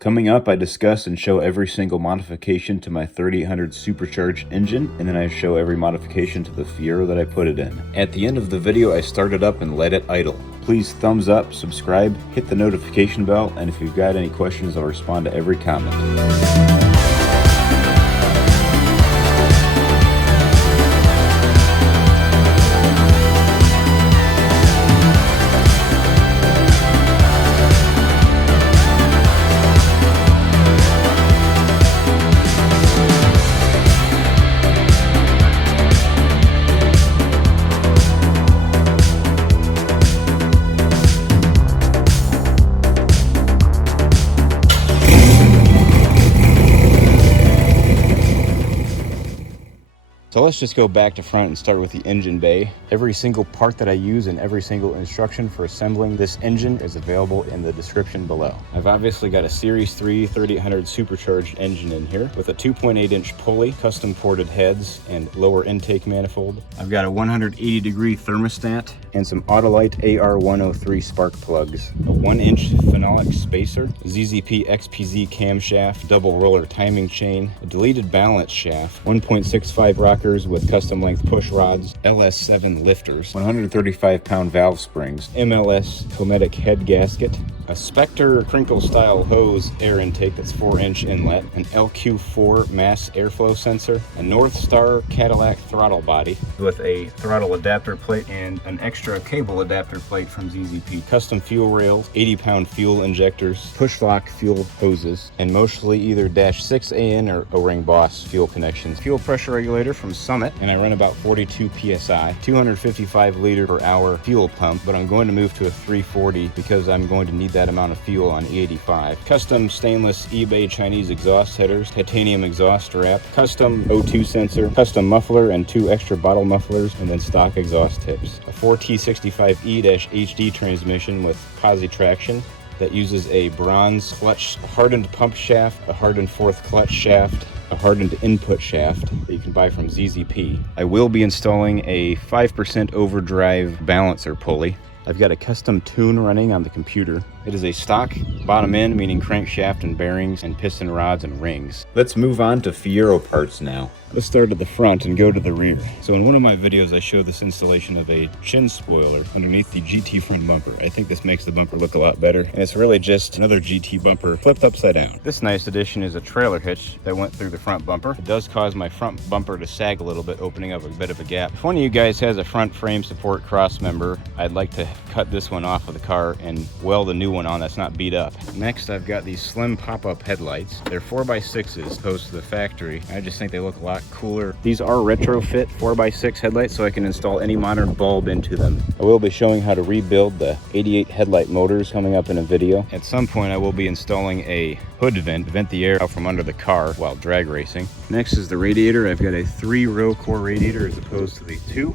Coming up, I discuss and show every single modification to my 3800 supercharged engine, and then I show every modification to the Fiero that I put it in. At the end of the video, I start it up and let it idle. Please thumbs up, subscribe, hit the notification bell, and if you've got any questions, I'll respond to every comment. So let's just go back to front and start with the engine bay. Every single part that I use and every single instruction for assembling this engine is available in the description below. I've obviously got a Series 3 3800 supercharged engine in here with a 2.8-inch pulley, custom ported heads, and lower intake manifold. I've got a 180-degree thermostat and some Autolite AR103 spark plugs, a 1-inch phenolic spacer, ZZP XPZ camshaft, double roller timing chain, a deleted balance shaft, 1.65 rockers with custom length push rods, LS7 lifters, 135-pound valve springs, MLS Cometic head gasket, a Spectre crinkle style hose air intake that's 4-inch inlet, an LQ4 mass airflow sensor, a North Star Cadillac throttle body with a throttle adapter plate and an extra cable adapter plate from ZZP, custom fuel rails, 80-pound fuel injectors, push lock fuel hoses, and mostly either -6AN or O-ring Boss fuel connections, fuel pressure regulator from Summit, and I run about 42 psi, 255 liter per hour fuel pump, but I'm going to move to a 340 because I'm going to need that amount of fuel on E85. Custom stainless eBay Chinese exhaust headers, titanium exhaust strap, custom O2 sensor, custom muffler and 2 extra bottle mufflers, and then stock exhaust tips. A 4T65E-HD transmission with posi traction that uses a bronze clutch, hardened pump shaft, a hardened fourth clutch shaft, a hardened input shaft that you can buy from ZZP. I will be installing a 5% overdrive balancer pulley. I've got a custom tune running on the computer. It is a stock bottom end, meaning crankshaft and bearings and piston rods and rings. Let's move on to Fiero parts now. Let's start at the front and go to the rear. So in one of my videos, I showed this installation of a chin spoiler underneath the GT front bumper. I think this makes the bumper look a lot better. And it's really just another GT bumper flipped upside down. This nice addition is a trailer hitch that went through the front bumper. It does cause my front bumper to sag a little bit, opening up a bit of a gap. If one of you guys has a front frame support cross member, I'd like to cut this one off of the car and weld a new one on that's not beat up. Next, I've got these slim pop-up headlights. They're 4x6s opposed to the factory. I just think they look a lot cooler. These are retrofit 4x6 headlights, so I can install any modern bulb into them. I will be showing how to rebuild the 88 headlight motors coming up in a video. At some point, I will be installing a hood vent the air out from under the car while drag racing. Next is the radiator. I've got a 3-row core radiator as opposed to the 2.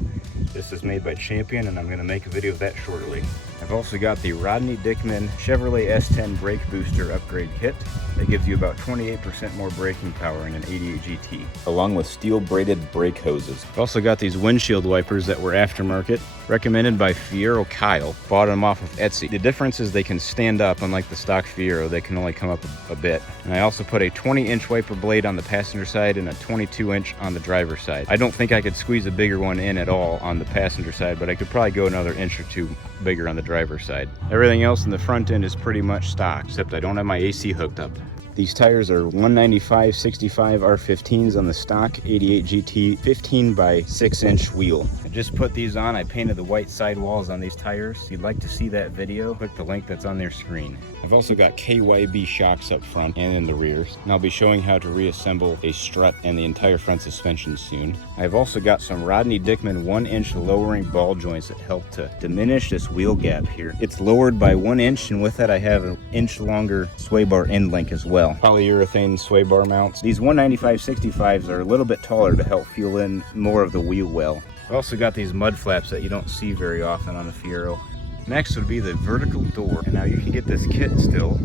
This is made by Champion, and I'm going to make a video of that shortly. I've also got the Rodney Dickman Chevrolet S10 brake booster upgrade kit that gives you about 28% more braking power in an 88 GT, along with steel braided brake hoses. I've also got these windshield wipers that were aftermarket, recommended by Fiero Kyle. Bought them off of Etsy. The difference is they can stand up, unlike the stock Fiero, they can only come up a bit. And I also put a 20-inch wiper blade on the passenger side and a 22-inch on the driver's side. I don't think I could squeeze a bigger one in at all on the passenger side, but I could probably go another inch or two bigger on the driver's side. Everything else in the front end is pretty much stock, except I don't have my AC hooked up. These tires are 195/65 R15s on the stock 88 GT 15x6-inch wheel. I just put these on. I painted the white sidewalls on these tires. If you'd like to see that video, click the link that's on their screen. I've also got KYB shocks up front and in the rears, and I'll be showing how to reassemble a strut and the entire front suspension soon. I've also got some Rodney Dickman 1-inch lowering ball joints that help to diminish this wheel gap here. It's lowered by 1 inch, and with that I have an inch longer sway bar end link as well. Polyurethane sway bar mounts. These 195/65s are a little bit taller to help fuel in more of the wheel well. I've also got these mud flaps that you don't see very often on the Fiero. Next would be the vertical door. And now you can get this kit still,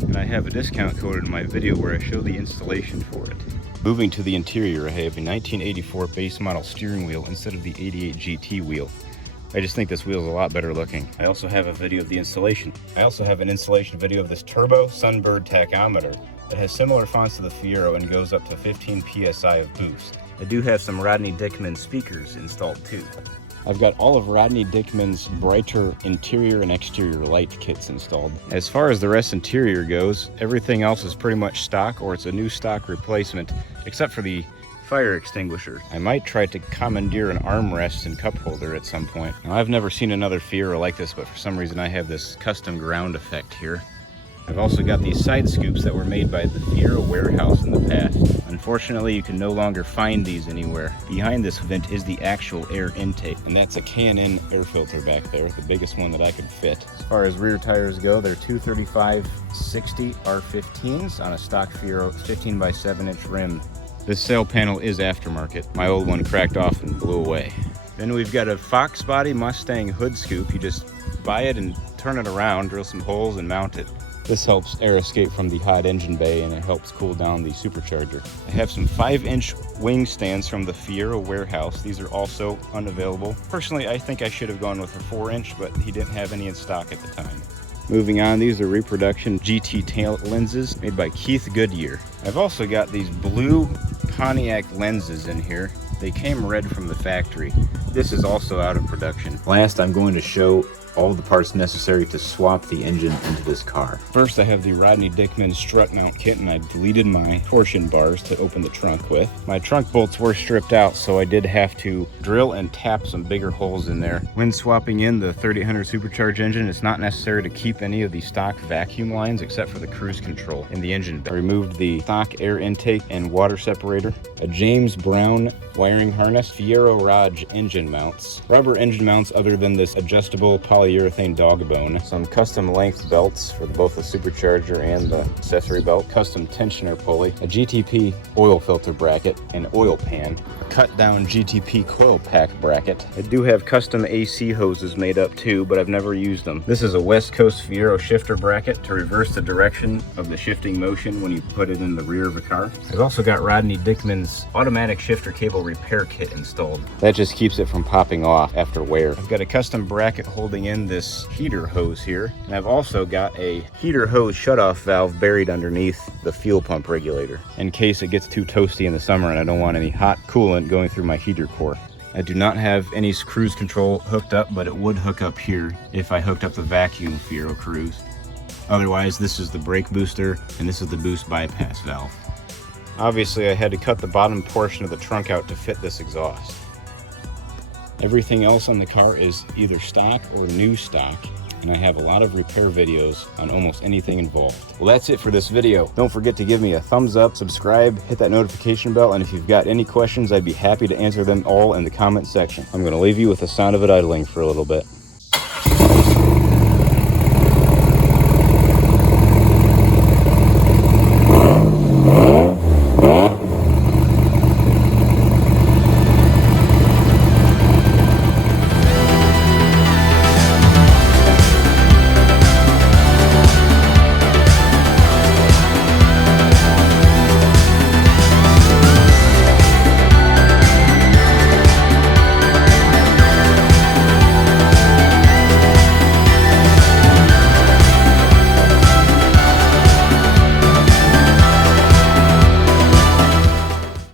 and I have a discount code in my video where I show the installation for it. Moving to the interior, I have a 1984 base model steering wheel instead of the 88 GT wheel. I just think this wheel is a lot better looking. I also have a video of the installation. I also have an installation video of this turbo Sunbird tachometer. It has similar fonts to the Fiero and goes up to 15 psi of boost. I do have some Rodney Dickman speakers installed too. I've got all of Rodney Dickman's brighter interior and exterior light kits installed. As far as the rest interior goes, everything else is pretty much stock or it's a new stock replacement, except for the fire extinguisher. I might try to commandeer an armrest and cup holder at some point. Now, I've never seen another Fiero like this, but for some reason I have this custom ground effect here. I've also got these side scoops that were made by the Fiero warehouse in the past. Unfortunately, you can no longer find these anywhere. Behind this vent is the actual air intake, and that's a K&N air filter back there, the biggest one that I could fit. As far as rear tires go, they're 235/60 R15s on a stock Fiero 15 by 7 inch rim. This sail panel is aftermarket. My old one cracked off and blew away. Then we've got a Fox Body Mustang hood scoop. You just buy it and turn it around, drill some holes and mount it. This helps air escape from the hot engine bay and it helps cool down the supercharger. I have some 5-inch wing stands from the Fiero warehouse. These are also unavailable. Personally, I think I should have gone with a 4-inch, but he didn't have any in stock at the time. Moving on, these are reproduction GT tail lenses made by Keith Goodyear. I've also got these blue Pontiac lenses in here. They came red from the factory. This is also out of production. Last, I'm going to show all the parts necessary to swap the engine into this car. First, I have the Rodney Dickman strut mount kit, and I deleted my torsion bars to open the trunk with. My trunk bolts were stripped out, so I did have to drill and tap some bigger holes in there. When swapping in the 3800 Supercharged engine, it's not necessary to keep any of the stock vacuum lines except for the cruise control in the engine bay. I removed the stock air intake and water separator, a James Brown wiring harness, FieroRausten engine mounts, rubber engine mounts other than this adjustable polyurethane dog bone, some custom length belts for both the supercharger and the accessory belt, custom tensioner pulley, a GTP oil filter bracket, an oil pan, a cut down GTP coil pack bracket. I do have custom AC hoses made up too, but I've never used them. This is a West Coast Fiero shifter bracket to reverse the direction of the shifting motion when you put it in the rear of a car. I've also got Rodney Dickman's automatic shifter cable repair kit installed. That just keeps it from popping off after wear. I've got a custom bracket holding in this heater hose here, and I've also got a heater hose shutoff valve buried underneath the fuel pump regulator in case it gets too toasty in the summer and I don't want any hot coolant going through my heater core. I do not have any cruise control hooked up, but it would hook up here if I hooked up the vacuum Fiero Cruise. Otherwise, this is the brake booster and this is the boost bypass valve. Obviously, I had to cut the bottom portion of the trunk out to fit this exhaust. Everything else on the car is either stock or new stock, and I have a lot of repair videos on almost anything involved. Well, that's it for this video. Don't forget to give me a thumbs up, subscribe, hit that notification bell, and if you've got any questions, I'd be happy to answer them all in the comment section. I'm going to leave you with the sound of it idling for a little bit.